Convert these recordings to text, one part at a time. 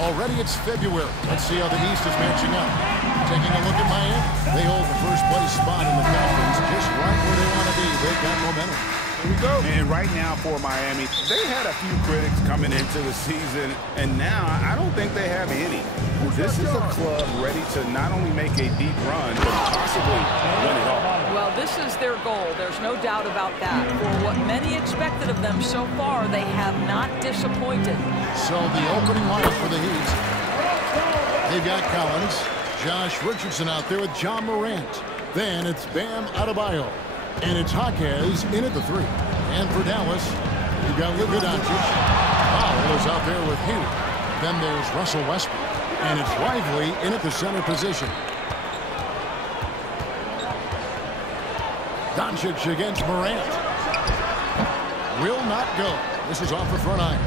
Already it's February. Let's see how the East is matching up. Taking a look at Miami. They hold the first place spot in the conference, just right where they want to be. They've got momentum. Here we go. And right now for Miami, they had a few critics coming into the season, and now I don't think they have any. This is a club ready to not only make a deep run, but possibly win it all. Well, this is their goal. There's no doubt about that. For what many expected of them so far, they have not disappointed. So the opening lineup for the Heat. They've got Collins, Josh Richardson out there with John Morant. Then it's Bam Adebayo. And it's Jaquez in at the 3. And for Dallas, you've got Luka Powell is out there with Hayward. Then there's Russell Westbrook. And it's Lively in at the center position. Doncic against Morant. Will not go. This is off the front iron.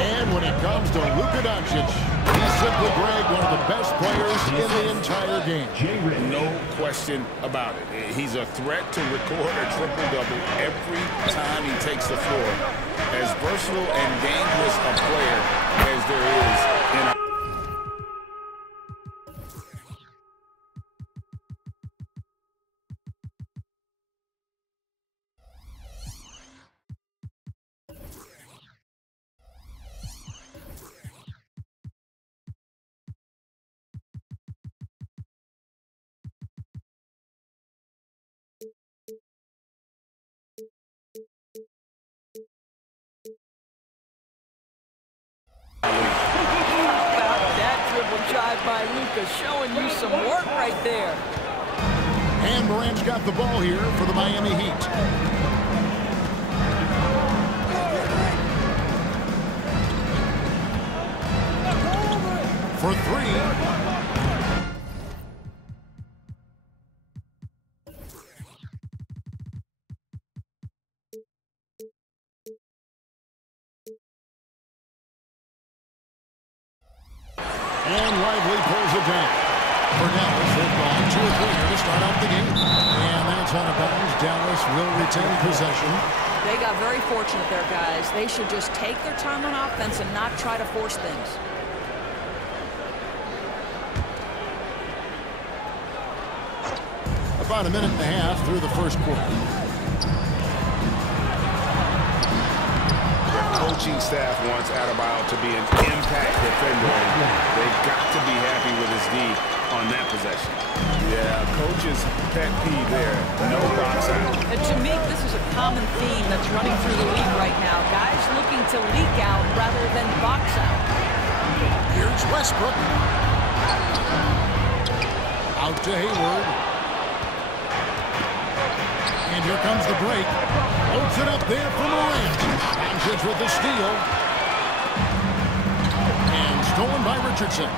And when it comes to Luka Doncic, he's simply, Greg, one of the best players in the entire game. No question about it. He's a threat to record a triple-double every time he takes the floor. As versatile and dangerous a player as there is in our by Luka, showing you some work right there. And Morant's got the ball here for the Miami Heat. For 3. And Lively pulls it down. For Dallas, they've gone 2 or 3 here to start out the game. And that's out of bounds. Dallas will retain possession. They got very fortunate there, guys. They should just take their time on offense and not try to force things. About a minute and a half through the first quarter. Coaching staff wants Adebayo to be an impact defender, and they've got to be happy with his D on that possession. Yeah, coach's pet peeve there. No box out. And to me, this is a common theme that's running through the league right now. Guys looking to leak out rather than box out. Here's Westbrook. Out to Hayward. And here comes the break. Holds it up there for Morant. Doncic with the steal. And stolen by Richardson.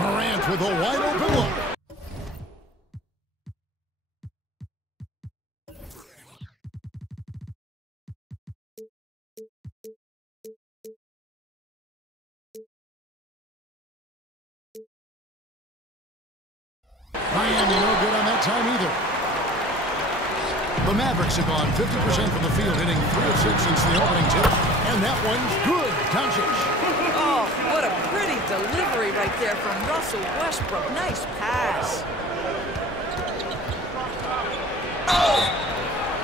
Morant with a wide open look. Miami no good on that time either. The Mavericks have gone 50% from the field, hitting 3 of 6 since the opening tip. And that one's good. Doncic. Oh, what a pretty delivery right there from Russell Westbrook. Nice pass.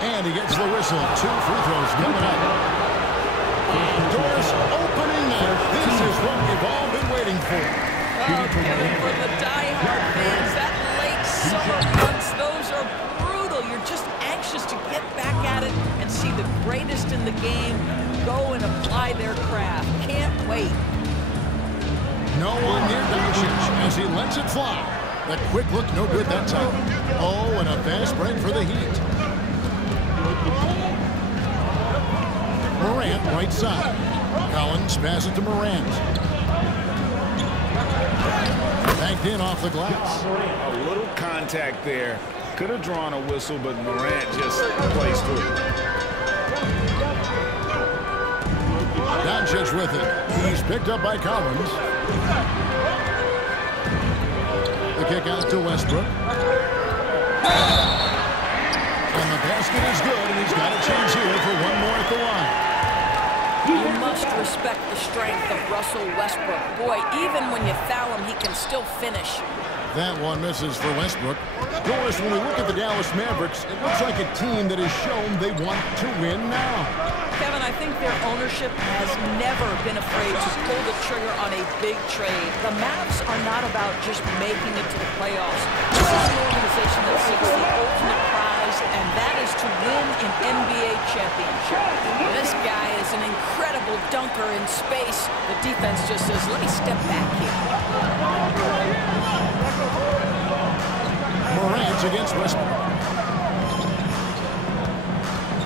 And he gets the whistle. 2 free throws coming up. And doors opening now. This is what we've all been waiting for. Oh, Kevin, for the diehard fans, that late summer months, those are brutal. You're just anxious to get back at it and see the greatest in the game go and apply their craft. Can't wait. No one near Doncic as he lets it fly. That quick look, no good that time. Oh, and a fast break for the Heat. Morant, right side. Collins passes to Morant. Banked in off the glass. A little contact there. Could have drawn a whistle, but Morant just plays through. Doncic with it. He's picked up by Collins. The kick out to Westbrook. And the basket is good, and he's got a chance here for one more at the line. You must respect the strength of Russell Westbrook. Boy, even when you foul him, he can still finish. That one misses for Westbrook. Doris, when we look at the Dallas Mavericks, it looks like a team that has shown they want to win now. Kevin, I think their ownership has never been afraid to pull the trigger on a big trade. The Mavs are not about just making it to the playoffs. This is an organization that seeks the ultimate prize, and that is to win an NBA championship. This guy is an incredible dunker in space. The defense just says, let me step back here. Morant against Westbrook.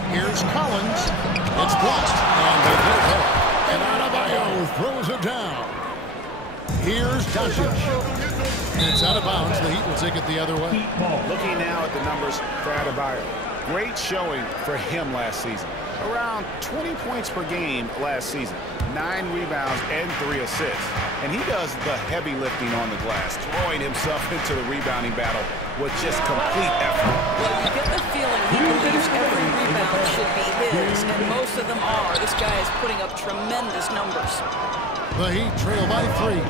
Here's Collins. It's blocked, and they get it. And Adebayo throws it down. Here's Doncic. And it's out of bounds. The Heat will take it the other way. Looking now at the numbers for Adebayo. Great showing for him last season. Around 20 points per game last season. 9 rebounds and 3 assists. And he does the heavy lifting on the glass, throwing himself into the rebounding battle with just complete effort. Well, you get the feeling he believes every rebound should be his, and most of them are. This guy is putting up tremendous numbers. The Heat trail by 3.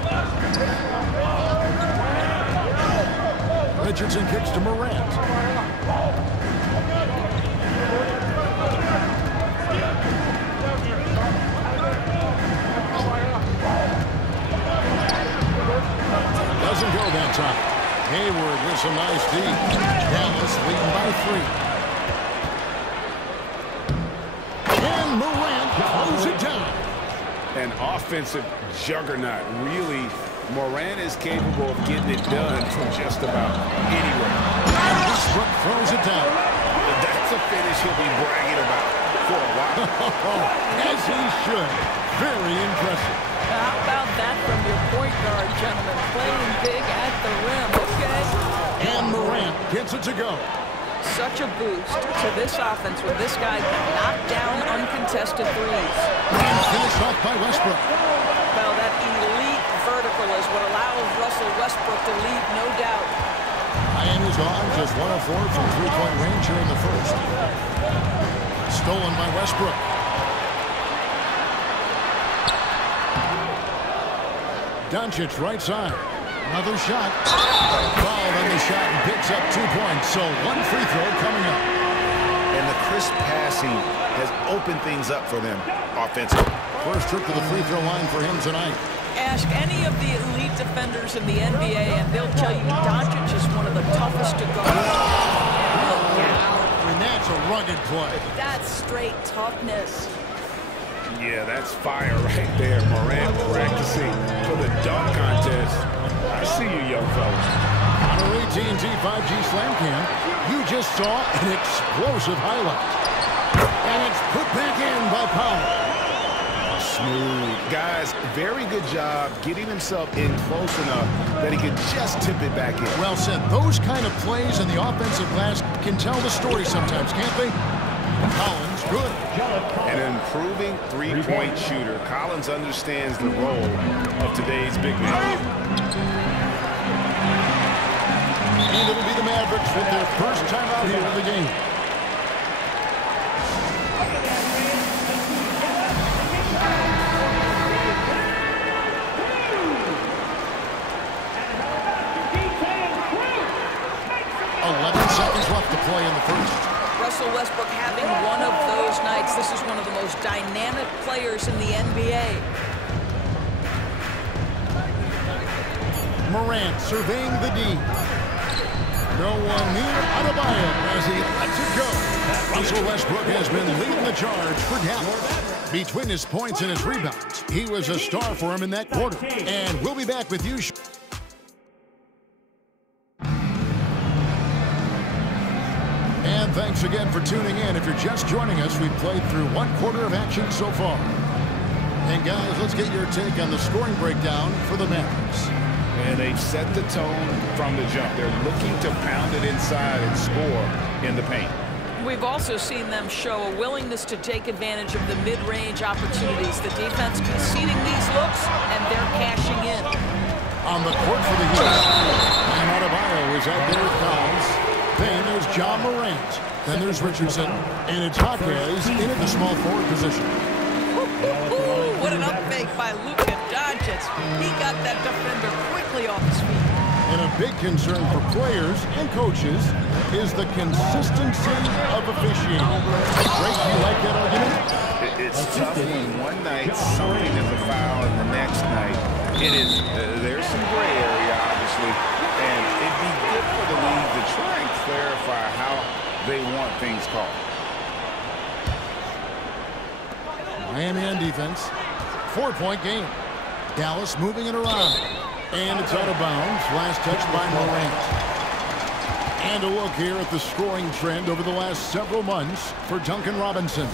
Richardson kicks to Morant. Doesn't go that time. Hayward with some nice D. Dallas leading by 3. And Morant throws it down. An offensive juggernaut. Really, Morant is capable of getting it done from just about anywhere. And Westbrook throws it down. That's a finish he'll be bragging about for a while. As he should. Very impressive. How about that from your point guard, gentlemen? Playing big at the rim, okay? And Morant gets it to go. Such a boost to this offense when this guy can knock down uncontested threes. And finished off by Westbrook. Well, that elite vertical is what allows Russell Westbrook to lead, no doubt. Miami's on just 1 of 4 from three-point range here in the first. Stolen by Westbrook. Doncic right side. Another shot. Fouled on the shot and picks up 2 points. So 1 free throw coming up. And the crisp passing has opened things up for them offensively. First trip to the free throw line for him tonight. Ask any of the elite defenders in the NBA, and they'll tell you Doncic is one of the toughest to guard. Look out. I mean, that's a rugged play. That's straight toughness. Yeah, that's fire right there. Morant practicing for the dunk contest. I see you, young fella. On our AT&T 5G Slam Cam, you just saw an explosive highlight. And it's put back in by Powell. Smooth. Guys, very good job getting himself in close enough that he could just tip it back in. Well said. Those kind of plays in the offensive glass can tell the story sometimes, can't they? Collins, good. An improving three-point shooter. Collins understands the role of today's big man. And it'll be the Mavericks with their first time out here in the game. Seconds left to play in the first. Russell Westbrook having one of those nights. This is one of the most dynamic players in the NBA. Morant surveying the D. No one near Adebayo as he lets it go. Russell Westbrook has been leading the charge for Dallas. Between his points and his rebounds, he was a star for him in that quarter. And we'll be back with you. And thanks again for tuning in. If you're just joining us, we've played through 1 quarter of action so far. And guys, let's get your take on the scoring breakdown for the Mavericks. And they've set the tone from the jump. They're looking to pound it inside and score in the paint. We've also seen them show a willingness to take advantage of the mid-range opportunities. The defense conceding these looks, and they're cashing in. On the court for the Heat, and Adebayo is out there with Collins. Then there's John Morant. Then there's Richardson. And it's Hawkes in at the small forward position. What an up fake by Luka Doncic. He got that defender quickly off his feet. And a big concern for players and coaches is the consistency of officiating. Greg, do you like that argument? It's tough when one night something is a foul and the next night it is. There's some gray area, obviously, and it'd be good for the league to try and clarify how they want things called. Miami on defense. 4-point game. Dallas moving it around. And it's out of bounds. Last touch by Morant. And a look here at the scoring trend over the last several months for Duncan Robinson.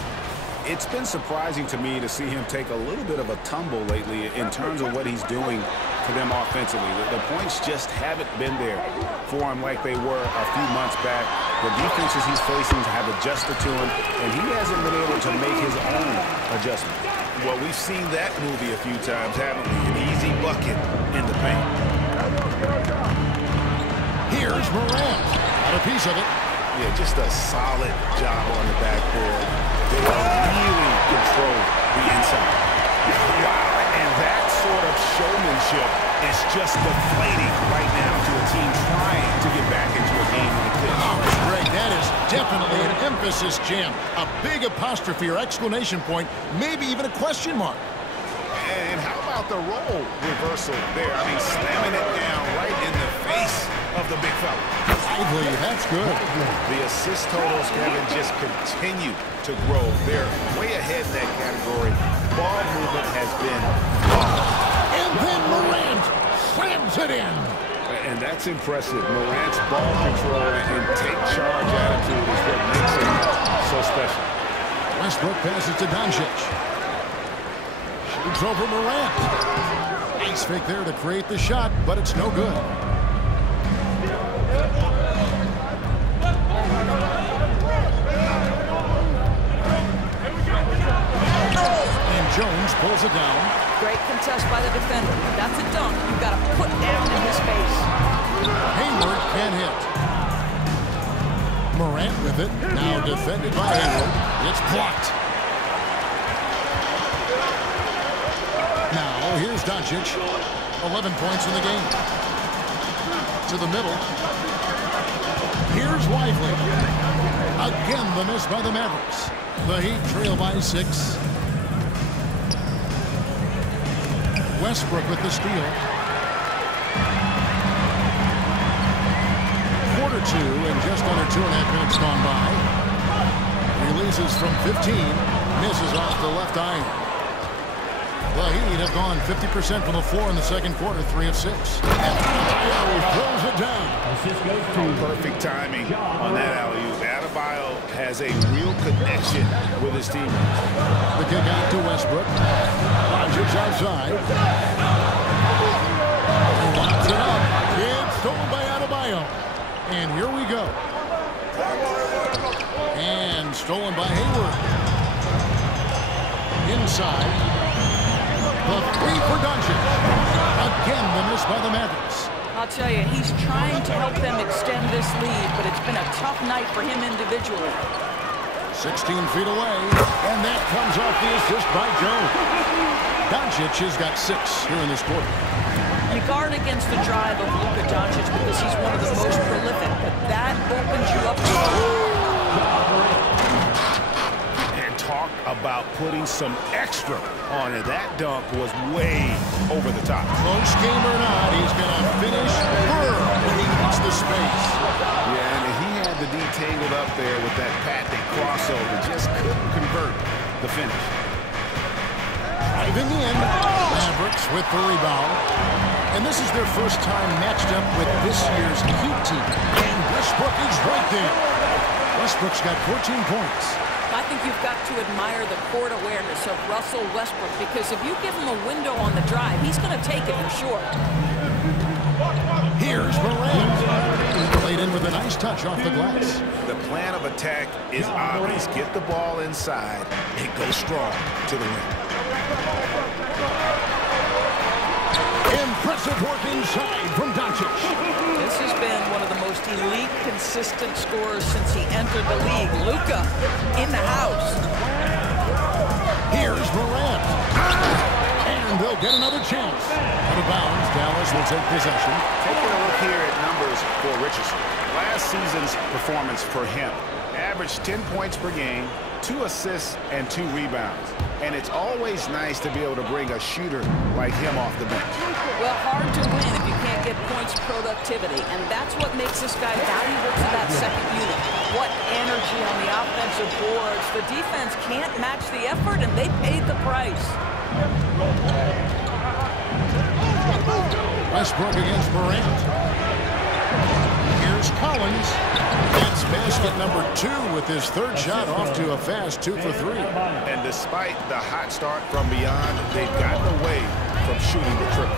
It's been surprising to me to see him take a little bit of a tumble lately in terms of what he's doing for them offensively. The points just haven't been there for him like they were a few months back. The defenses he's facing have adjusted to him, and he hasn't been able to make his own adjustment. Well, we've seen that movie a few times, haven't we? An easy bucket in the paint. Here's Morant. Got a piece of it. Yeah, just a solid job on the backboard. They really control the inside. Wow, and that sort of showmanship is just deflating right now to a team trying to get back into a game like this. Oh, Greg, that is definitely an emphasis jam. A big apostrophe or exclamation point, maybe even a question mark. And how about the role reversal there? I mean, slamming it down right in the face of the big fella. Lively, that's good. The assist totals, Kevin, just continue to grow. They're way ahead in that category. Ball movement has been And then Morant slams it in. And that's impressive. Morant's ball control and take charge attitude is what makes him so special. Westbrook passes to Doncic. Shoots over Morant. Nice fake there to create the shot, but it's no good. And Jones pulls it down. Great contest by the defender. That's a dunk. You've got to put down in his face. Hayward can't hit. Morant with it. Now defended by Hayward. It's blocked. Now here's Doncic. 11 points in the game. To the middle. Here's Lively. Again the miss by the Mavericks. The Heat trail by 6. Westbrook with the steal. Quarter 2 and just under 2.5 minutes gone by. Releases from 15. Misses off the left iron. The Heat have gone 50% from the floor in the second quarter, 3 of 6. And Adebayo throws it down. Perfect timing on that alley-oop. Adebayo has a real connection with his team. The kick out to Westbrook. Rodgers outside. Locks it up. It's stolen by Adebayo. And here we go. And stolen by Hayward. Inside. The 3 for Doncic. Again, the miss by the Mavericks. I'll tell you, he's trying to help them extend this lead, but it's been a tough night for him individually. 16 feet away, and that comes off the assist by Jones. Doncic has got 6 here in this quarter. You guard against the drive of Luka Doncic because he's one of the most prolific, but that opens you up to Talk about putting some extra on it. That dunk was way over the top. Close game or not, he's going to finish firm when he hits the space. Yeah, and he had the D tangled up there with that patented crossover. Just couldn't convert the finish. Driving in, Mavericks with the rebound. And this is their first time matched up with this year's Heat team. And Westbrook is right there. Westbrook's got 14 points. I think you've got to admire the court awareness of Russell Westbrook because if you give him a window on the drive, he's going to take it for sure. Here's Morant. Played in with a nice touch off the glass. The plan of attack is obvious. Get the ball inside and go strong to the rim. Impressive work inside from Doncic. This has been one of the most elite, consistent scorers since he entered the league. Luka in the house. Here's Morant. And they'll get another chance. Out of bounds, Dallas will take possession. Taking a look here at numbers for Richardson. Last season's performance for him averaged 10 points per game, 2 assists, and 2 rebounds. And it's always nice to be able to bring a shooter like him off the bench. Well, hard to win if you can't get points productivity, and that's what makes this guy valuable to that second unit. What energy on the offensive boards. The defense can't match the effort, and they paid the price. Westbrook against Morant. Here's Collins. That's basket number 2 with his third shot off to a fast 2 for 3. And despite the hot start from beyond, they've gotten away from shooting the triple.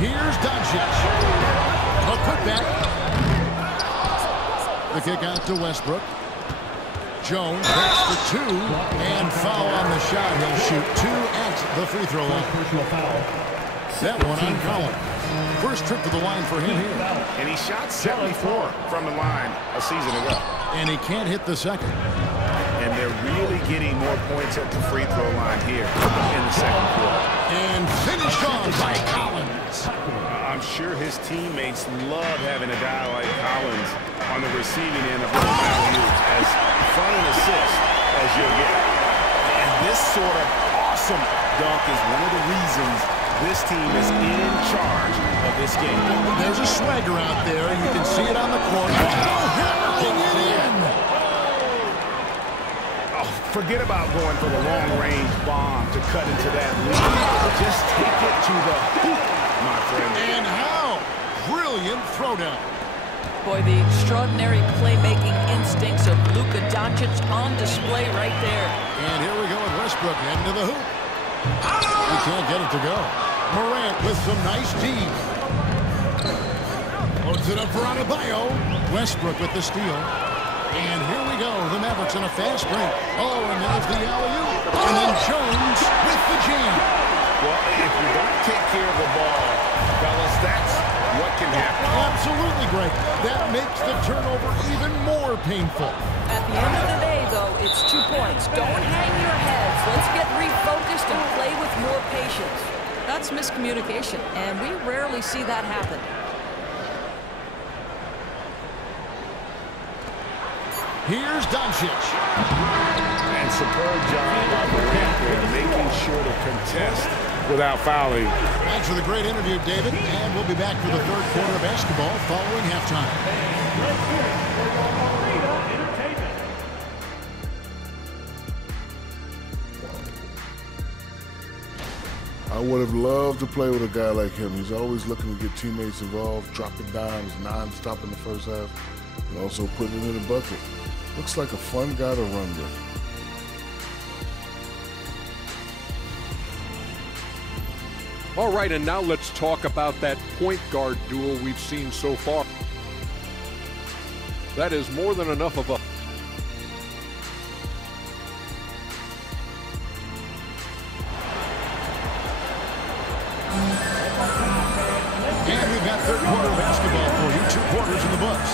Here's Doncic. A putback. The kick out to Westbrook. Jones hits for 2 and foul on the shot. He'll shoot 2 at the free throw line. That one on Collins. First trip to the line for him here. And he shot 74 from the line a season ago. And he can't hit the second. And they're really getting more points at the free throw line here in the second quarter. And finished on by Collins. I'm sure his teammates love having a guy like Collins on the receiving end of those moves. As fun an assist as you'll get. And this sort of awesome dunk is one of the reasons this team is in charge of this game. There's a swagger out there, and you can see it on the court. Oh, hammering it in! Oh, forget about going for the long-range bomb to cut into that lead. Just take it to the hoop, my friend. And how? Brilliant throwdown. Boy, the extraordinary playmaking instincts of Luka Doncic on display right there. And here we go with Westbrook heading to the hoop. He can't get it to go. Morant with some nice D. Loads it up for Adebayo. Westbrook with the steal. And here we go. The Mavericks in a fast break. Oh, and there's the alley-oop. And then Jones with the jam. Well, if you don't take care of the ball, fellas, that's what can happen. Absolutely great. That makes the turnover even more painful. At the end of the day, though, it's 2 points. Don't hang your heads. Let's get refocused and play with more patience. That's miscommunication, and we rarely see that happen. Here's Doncic. And superb job by Morant there, making sure to contest without fouling. Thanks for the great interview, David. And we'll be back for the third quarter of basketball following halftime. I would have loved to play with a guy like him. He's always looking to get teammates involved, dropping dimes, non-stop in the first half, and also putting it in the bucket. Looks like a fun guy to run with. All right, and now let's talk about that point guard duel we've seen so far. That is more than enough of a... And we've got third quarter basketball for you. 2 quarters in the books.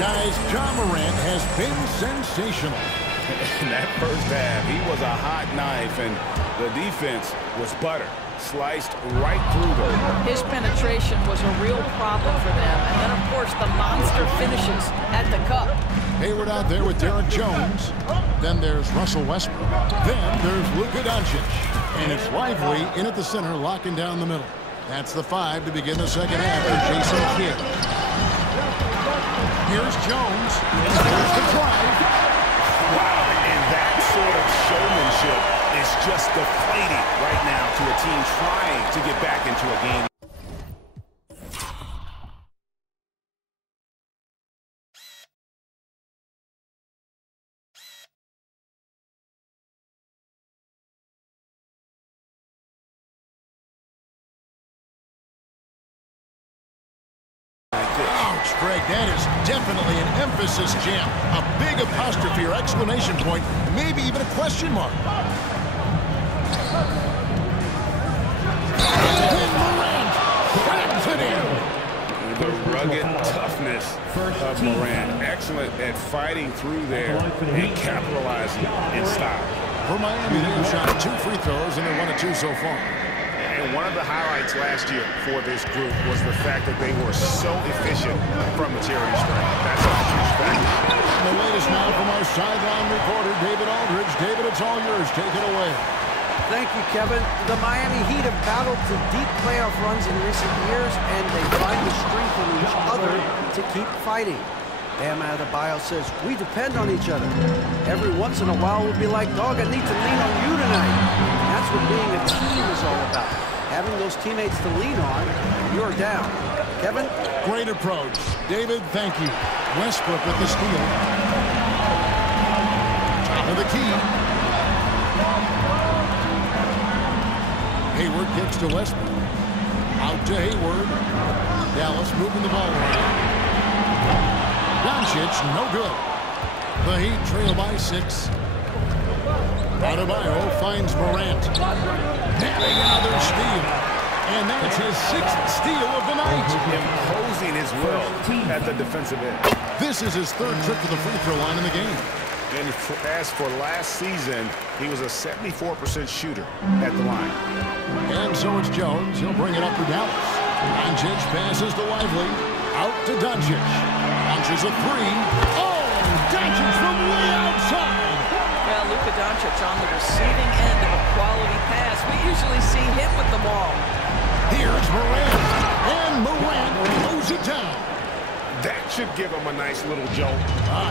Guys, Ja Morant has been sensational. In that first half, he was a hot knife, and the defense was butter. Sliced right through them. His penetration was a real problem for them. And then, of course, the monster finishes at the cup. Hayward out there with Derek Jones. Then there's Russell Westbrook. Then there's Luka Doncic. And it's Lively in at the center, locking down the middle. That's the 5 to begin the second half for Jason Kidd. Here's Jones. And there's the drive. Wow, and that sort of showmanship is just deflating right now to a team trying to get back into a game. Ouch, Greg, that is definitely an emphasis jam. A big apostrophe or exclamation point, maybe even a question mark. Then Morant grabs it in. The rugged toughness of Morant. Excellent at fighting through there and capitalizing in style. For Miami, they've shot 2 free throws, and they're 1 of 2 so far. And one of the highlights last year for this group was the fact that they were so efficient from the charity stripe. That's a huge factor. The latest now from our sideline reporter, David Aldridge. David, it's all yours. Take it away. Thank you, Kevin. The Miami Heat have battled to deep playoff runs in recent years, and they find the strength in each other to keep fighting. Bam Adebayo says, we depend on each other. Every once in a while, we'll be like, dog, I need to lean on you tonight. And that's what being a team is all about. Having those teammates to lean on when you're down. Kevin? Great approach. David, thank you. Westbrook with the steal. Top of the key. Hayward kicks to Westbrook. Out to Hayward. Dallas moving the ball around. Doncic, no good. The Heat trail by 6. Adebayo finds Morant. Having another steal. And that's his 6th steal of the night. Imposing his will at the defensive end. This is his 3rd trip to the free throw line in the game. And as for last season, he was a 74% shooter at the line. And so it's Jones. He'll bring it up for Dallas. Doncic passes to Lively. Out to Doncic. Launches a 3. Oh, Doncic from way outside. Well, Luka Doncic on the receiving end of a quality pass. We usually see him with the ball. Here's Morant. And Morant throws it down. That should give him a nice little jolt.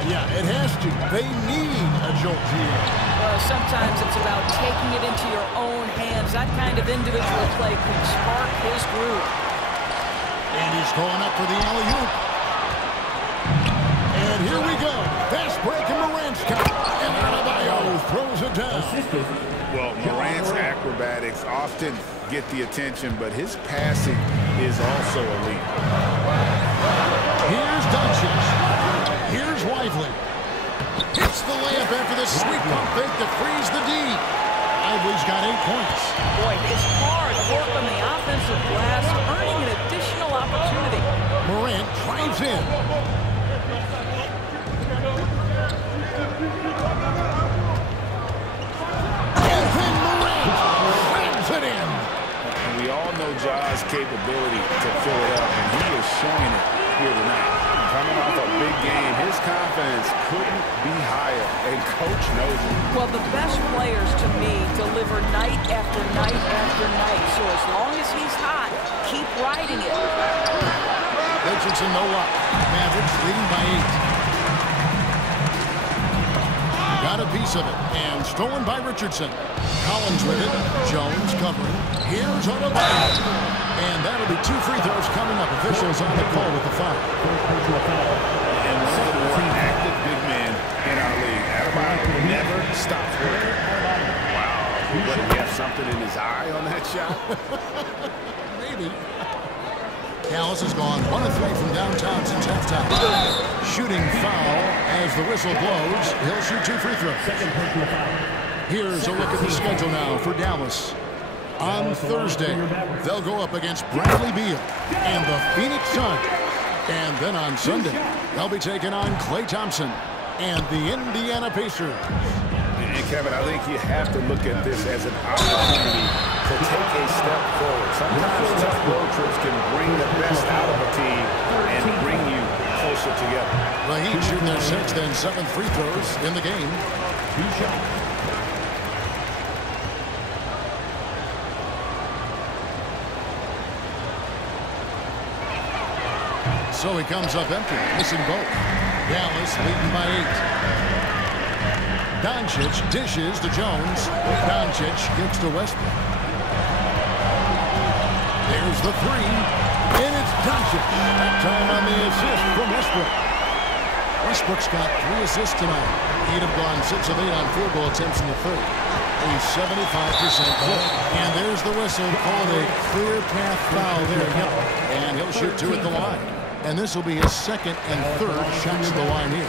Yeah, it has to. They need a jolt here. Well, sometimes it's about taking it into your own hands. That kind of individual play can spark his groove. And he's going up for the alley-oop. And here we go. Fast break and Morant's cut. And Adebayo throws it down. Well, Morant's acrobatics often get the attention, but his passing is also elite. Here's Doncic. Here's Lively. Hits the layup after the sweep pump fake to freeze the D. Lively's got 8 points. Boy, his hard work on the offensive glass, earning an additional opportunity. Morant drives in. And then Morant slams it in. And we all know Ja's capability to fill it up, and he is showing it here tonight. Coming off a big game, his confidence couldn't be higher, and Coach knows it. Well, the best players, to me, deliver night after night after night. So as long as he's hot, keep riding it. Richardson, no luck. Mavericks leading by 8. Got a piece of it, and stolen by Richardson. Collins with it. Jones covering. Here's Adebayo. And that'll be 2 free throws coming up. Officials on the call with the foul. And one of the more active big men in our league. Adebayo never stops working. Wow. What, he have something in his eye on that shot? Maybe. Dallas has gone 1 of 3 from downtown since halftime. Shooting foul as the whistle blows. He'll shoot 2 free throws. Here's a look at the schedule now for Dallas. On Thursday, they'll go up against Bradley Beal and the Phoenix Suns. And then on Sunday, they'll be taking on Klay Thompson and the Indiana Pacers. And Kevin, I think you have to look at this as an opportunity to take a step forward. Sometimes tough road trips can bring the best out of a team and bring you closer together. The Heat shooting their 6th and 7th free throws in the game. So he comes up empty, missing both. Dallas leading by 8. Doncic dishes to Jones. Doncic kicks to Westbrook. There's the 3. And it's Doncic. That time on the assist from Westbrook. Westbrook's got 3 assists tonight. He'd have gone 6 of 8 on field goal attempts in the 3rd. A 75% clip. And there's the whistle. Called a clear path foul there. And he'll shoot 2 at the line. And this will be his 2nd and 3rd shots at the line here.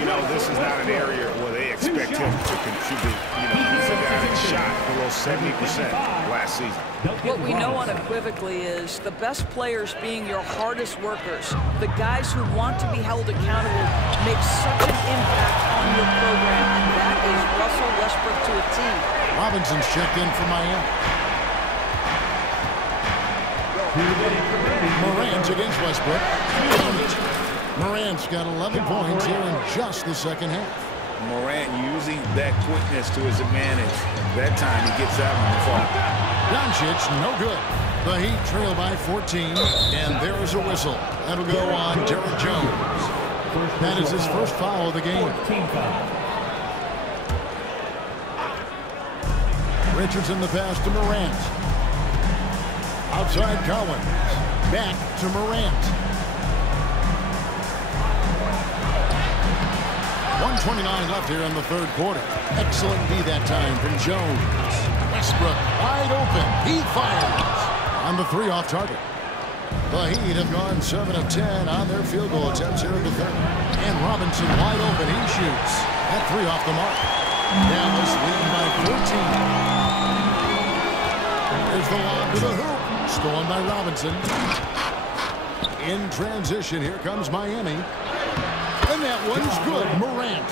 You know, this is not an area where they expect him to contribute. You know, he's a guy that shot below 70% last season. What we know unequivocally is the best players being your hardest workers, the guys who want to be held accountable, make such an impact on your program. And that is Russell Westbrook to a T. Robinson's checked in for Miami. Morant against Westbrook. Morant's got 11 points here in just the second half. Morant using that quickness to his advantage. That time he gets that on the fall. Doncic, no good. The Heat trail by 14, and there is a whistle. That'll go on Derrick Jones. That is his first foul of the game. Richardson the pass to Morant. Outside Collins. Back to Morant. 1:29 left here in the third quarter. Excellent D that time from Jones. Westbrook wide open. He fires. On the three off target. The Heat have gone 7 of 10 on their field goal attempts here in the third. And Robinson wide open. He shoots. That three off the mark. Dallas leading by 14. There's the lob to the hoop. Stolen by Robinson. In transition, here comes Miami. And that one's good. Morant.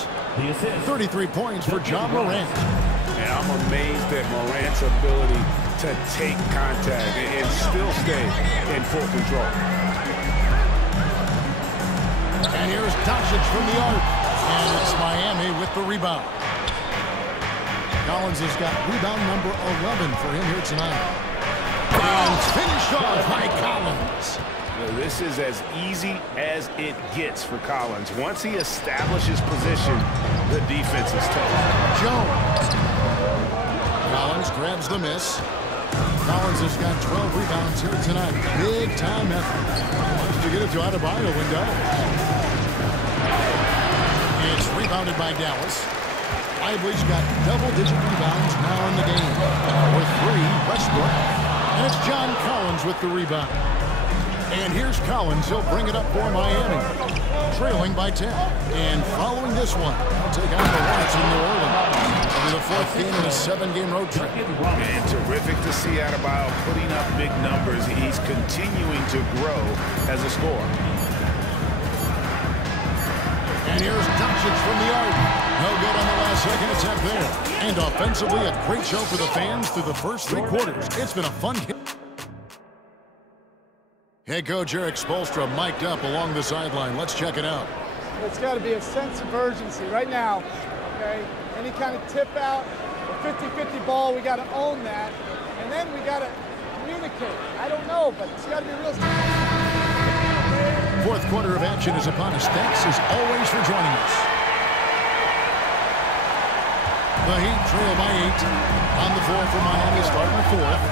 33 points for John Morant. And I'm amazed at Morant's ability to take contact and still stay in full control. And here's Doncic from the arc. And it's Miami with the rebound. Collins has got rebound number 11 for him here tonight. And finished off by Collins. This is as easy as it gets for Collins. Once he establishes position, the defense is tough. Jones. Collins grabs the miss. Collins has got 12 rebounds here tonight. Big time effort. Wants to get it to Adebayo window. It's rebounded by Dallas. Lively's got double-digit rebounds now in the game. With 3, Westbrook. And it's John Collins with the rebound. And here's Collins. He'll bring it up for Miami. Trailing by 10. And following this one, they'll take on the Hornets in New Orleans. It'll be the 4th game in a 7-game road trip. And terrific to see Adebayo putting up big numbers. He's continuing to grow as a scorer. And here's Doncic from the arc. No good on the last second attempt there. And offensively, a great show for the fans through the first 3 quarters. It's been a fun game. Head coach Eric Spoelstra mic'd up along the sideline. Let's check it out. It's got to be a sense of urgency right now. Okay, any kind of tip out, a 50-50 ball, we got to own that, and then we got to communicate. I don't know, but it's got to be real. Fourth quarter of action is upon us. Thanks as always for joining us. The Heat trail by 8 on the floor for Miami, starting the fourth.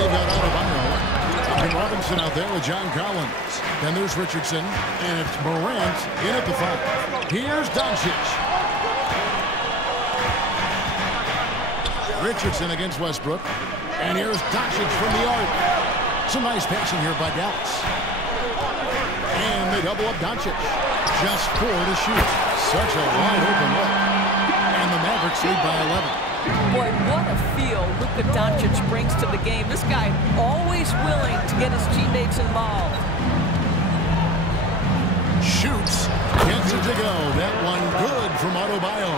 They've got Adebayo. And Robinson out there with John Collins. Then there's Richardson, and it's Morant in at the 5. Here's Doncic. Richardson against Westbrook. And here's Doncic from the arc. Some nice passing here by Dallas. And they double up Doncic. Just 4 to shoot. Such a wide open look. And the Mavericks lead by 11. Boy, what a feel Luka Doncic brings to the game. This guy always willing to get his teammates involved. Shoots. Gets it to go. That one good from Adebayo.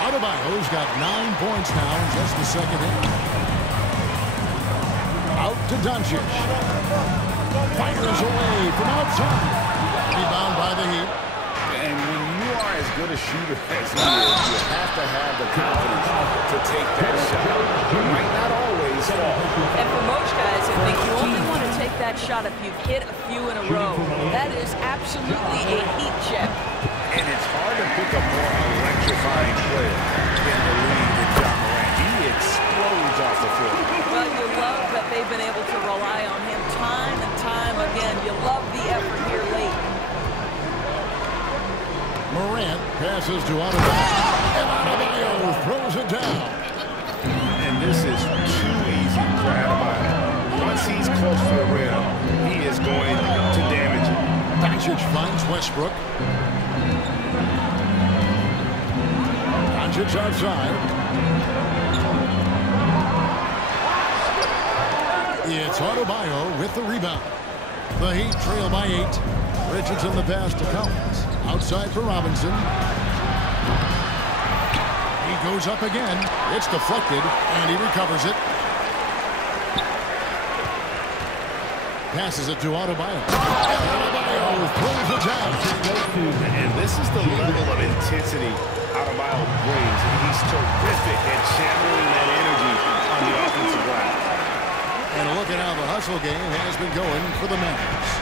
Adebayo's got 9 points now in just the second half. Out to Doncic. Fires away from outside. Rebound by the Heat. And when you are as good a shooter as he is, you have to have the confidence to take that shot. You might not always fall. And for most guys, I think you only want to take that shot if you've hit a few in a row. That is absolutely a heat check. And it's hard to pick a more electrifying player in the league than John Morant. He explodes off the floor. Well, you love that they've been able to rely on him time and time again. You love the effort here late. Morant passes to Adebayo. And Adebayo throws it down. And this is too easy for Adebayo. Once he's close to the rim, he is going to damage it. Doncic finds Westbrook. Doncic outside. It's Adebayo with the rebound. The Heat trail by 8. Richardson the pass to Collins. Outside for Robinson. goes up again. It's deflected, and he recovers it. Passes it to Adebayo. Adebayo throws it down. And this is the level of intensity Adebayo brings. He's terrific at channeling that energy on the offensive glass. And look at how the hustle game has been going for the Mavericks.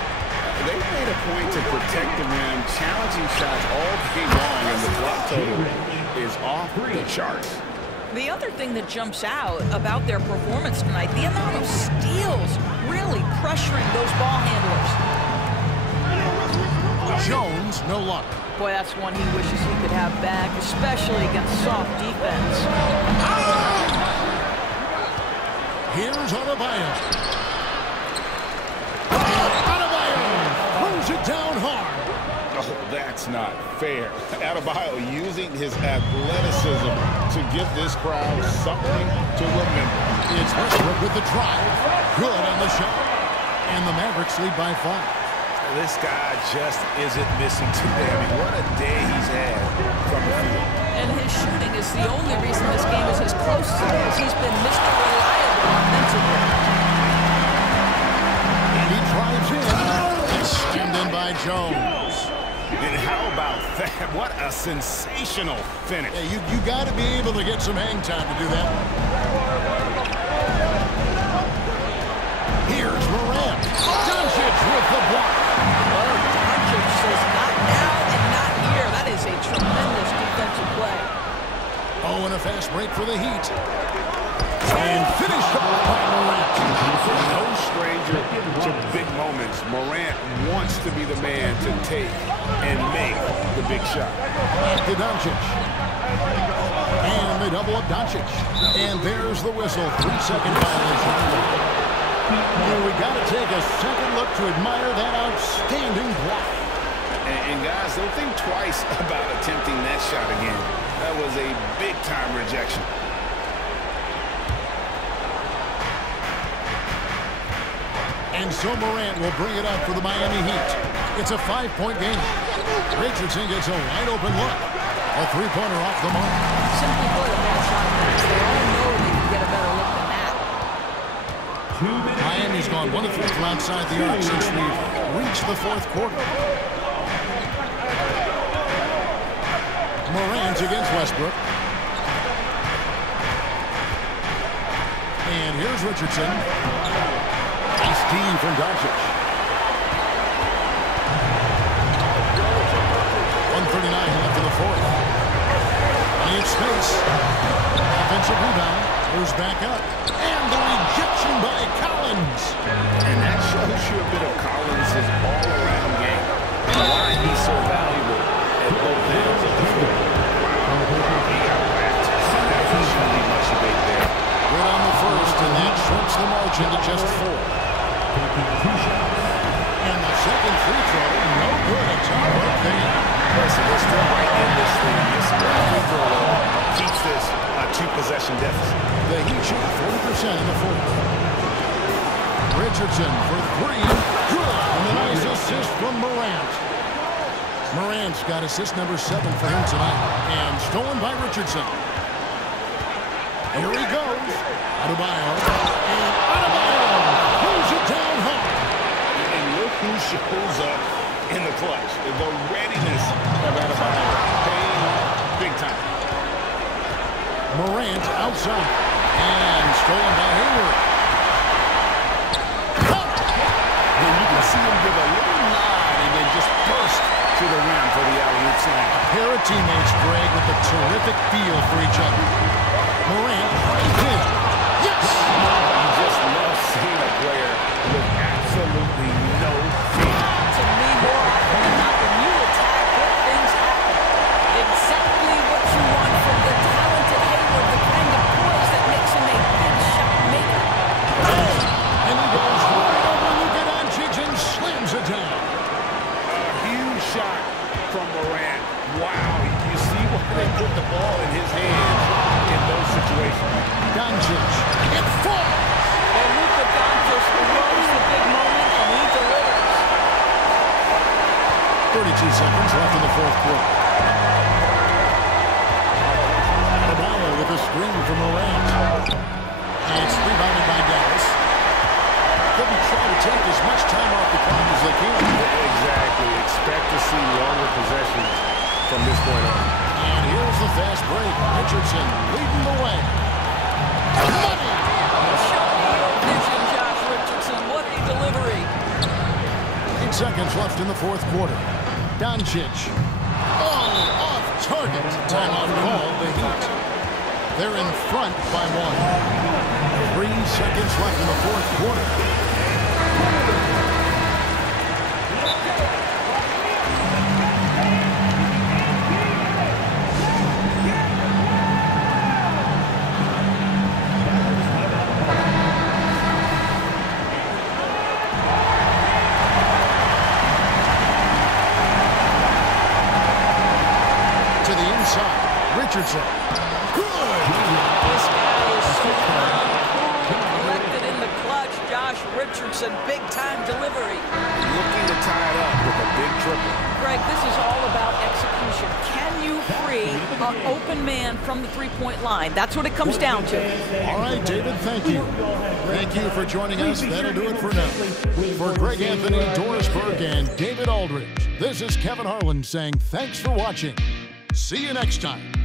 They made a point to protect the rim, challenging shots all game long, and the block total is off the charts. The other thing that jumps out about their performance tonight, the amount of steals really pressuring those ball handlers. Jones, no luck. Boy, that's one he wishes he could have back, especially against soft defense. Here's Adebayo. Adebayo throws it down hard. Oh, that's not fair. Adebayo using his athleticism to give this crowd something to remember. It's Westbrook with the drive. Good on the shot. And the Mavericks lead by 5. This guy just isn't missing today. I mean, what a day he's had from the field. And his shooting is the only reason this game is as close as it is. He's been Mr. Reliable offensively. And he drives in. It's stemmed in by Jones. And how about that? What a sensational finish. Yeah, you got to be able to get some hang time to do that. Here's Morant. Doncic with the block. Well, Doncic says not now and not here. That is a tremendous defensive play. Oh, and a fast break for the Heat. And finished up by Morant. No stranger to big moments. Morant wants to be the man to take and make the big shot. To Doncic. And they double up Doncic. And there's the whistle. 3-second violation. And we got to take a second look to admire that outstanding block. And guys, don't think twice about attempting that shot again. That was a big-time rejection. And so Morant will bring it up for the Miami Heat. It's a 5-point game. Richardson gets a wide-open look. A three-pointer off the mark. Simply put, a bad shot makes. They all know they can get a better look than that. Miami's gone 1 of 3 from outside the arc since we've reached the 4th quarter. Morant against Westbrook. And here's Richardson. Nice D from Doncic. 1:39 left in the 4th. Plenty of space. Offensive rebound. Goes back up. And the rejection by Collins. And that shows you a bit of Collins' all-around game. And why he's so valuable at both ends of the floor. He got whacked. That shouldn't be much debate there. Good on the first, and that shrinks the margin to just 4. And the second free throw, no good. It's all okay. Listen, we're still right in this thing. This free throw keeps this a 2-possession deficit. The Heat shoot 40% in the 4th. Richardson for 3. Good. And a nice assist from Morant. Morant's got assist number 7 for him tonight. And stolen by Richardson. Here he goes. Adebayo. And Adebayo pulls it down hard. And look who shows up in the clutch. The readiness of Adebayo paying off big time. Morant outside. And stolen by Hayward. And you can see him give a little nod and then just burst to the rim for the alley-oop slam. A pair of teammates, Greg, with a terrific feel for each other. Morant drives in. Yes! You just love seeing a player with absolutely no fear. To me, more often than not, when you attack, good things happen. Exactly what you want from the talented Hayward, the kind of poise that makes him a big shot maker. And he goes right over Luka Doncic and slams it down. A huge shot from Morant. Wow, you see why they put the ball in his hands in those situations. Doncic. It falls. And Luka Doncic loves the big moment, and he delivers. 32 seconds left in the 4th quarter. Adebayo take as much time off the clock as they can. Exactly. Expect to see longer possessions from this point on. And here's the fast break. Richardson leading the way. Money! Show me your vision, Josh Richardson. What a delivery. 8 seconds left in the fourth quarter. Doncic. Oh, off target. Timeout call, the Heat. They're in front by 1. 3 seconds left in the fourth quarter. Richardson. Good. This guy is so calm, cool, collected in the clutch. Josh Richardson, big-time delivery. Looking to tie it up with a big triple. Greg, this is all about execution. Can you free an open man from the three-point line? That's what it comes down to. All right, David, thank you. Thank you for joining us. That'll do it for now. For Greg Anthony, Doris Berg, and David Aldridge, this is Kevin Harlan saying thanks for watching. See you next time.